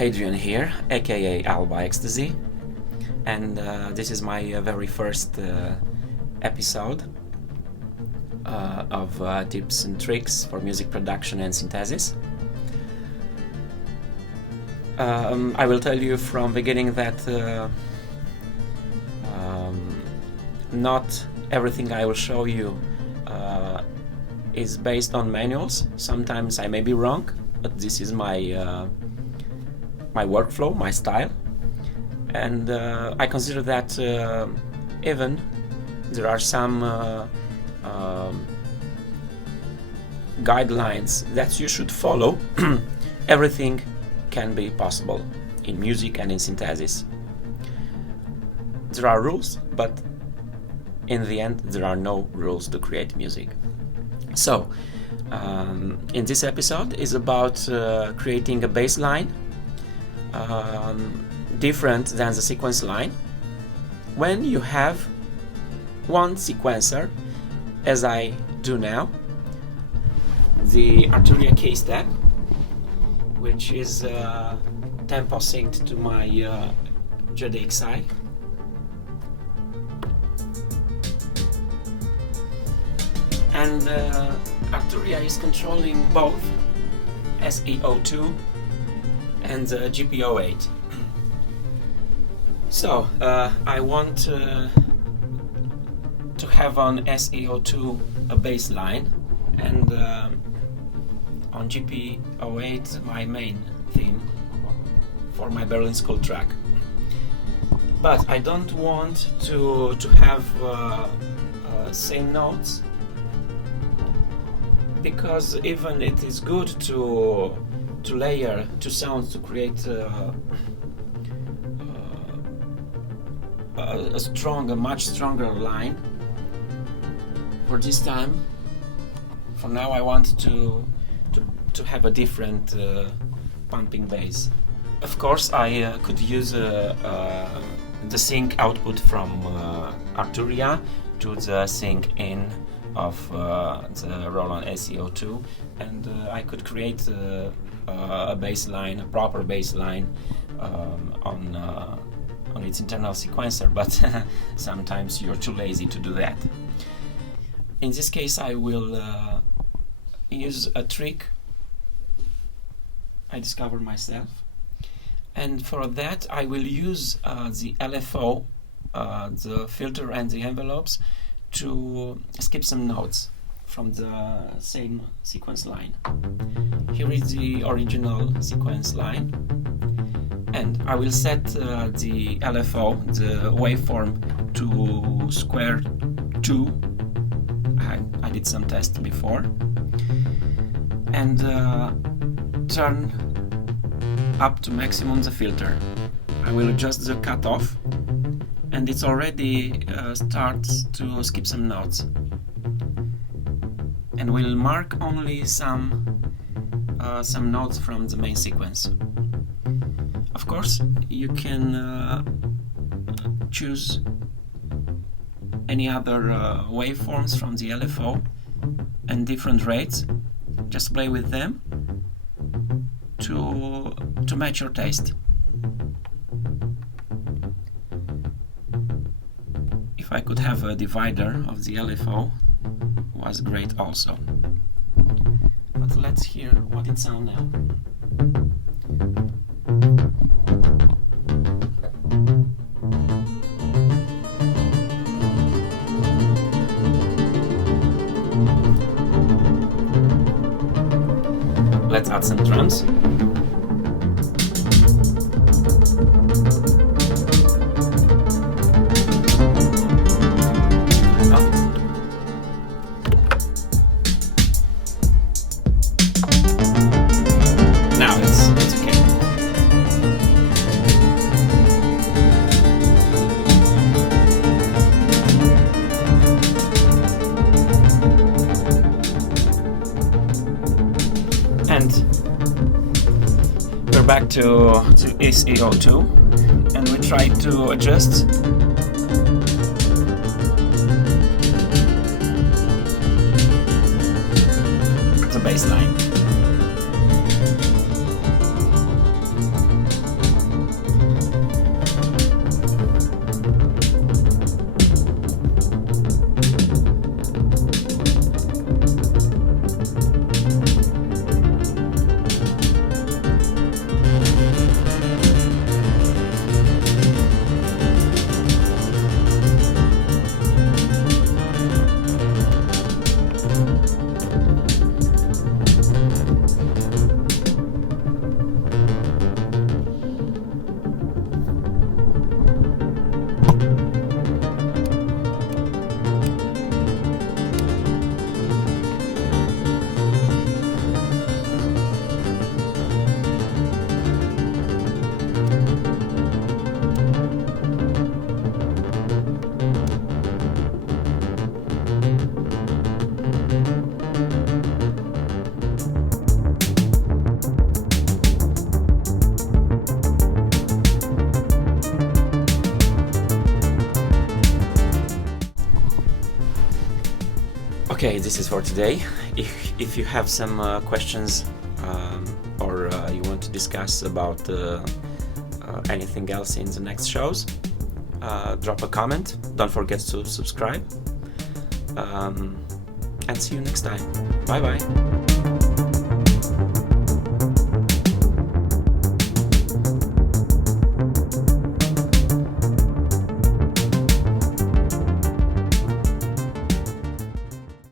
Hadrian here, aka Alba Ecstasy, and this is my very first episode of tips and tricks for music production and synthesis. I will tell you from beginning that not everything I will show you is based on manuals. Sometimes I may be wrong, but this is my my workflow, my style, and I consider that even there are some guidelines that you should follow, everything can be possible in music and in synthesis. There are rules, but in the end there are no rules to create music. So in this episode is about creating a bass line different than the sequence line when you have one sequencer, as I do now, the Arturia K step, which is tempo synced to my JDXI. And Arturia is controlling both SEO2 and GP08. So I want to have on SEO2 a bass line, and on GP08 my main theme for my Berlin School track. But I don't want to have same notes, because even it is good to layer two sounds to create a much stronger line. For this time, for now, I want to have a different pumping bass. Of course, I could use the sync output from Arturia to the sync in of the Roland SEO2, and I could create a bass line, a proper bass line on its internal sequencer, but sometimes you're too lazy to do that. In this case, I will use a trick I discovered myself, and for that I will use the LFO, the filter and the envelopes, to skip some notes from the same sequence line. Here is the original sequence line, and I will set the LFO, the waveform, to square 2. I did some tests before, and turn up to maximum the filter. I will adjust the cutoff, and it already starts to skip some notes, and will mark only some notes from the main sequence. Of course, you can choose any other waveforms from the LFO and different rates. Just play with them to match your taste. If I could have a divider of the LFO, was great also. But let's hear what it sounds now. Let's add some drums. Now it's okay. And we're back to SEO2, and we try to adjust the bass line. Okay, this is for today. If you have some questions or you want to discuss about anything else in the next shows, drop a comment. Don't forget to subscribe. And see you next time. Bye bye.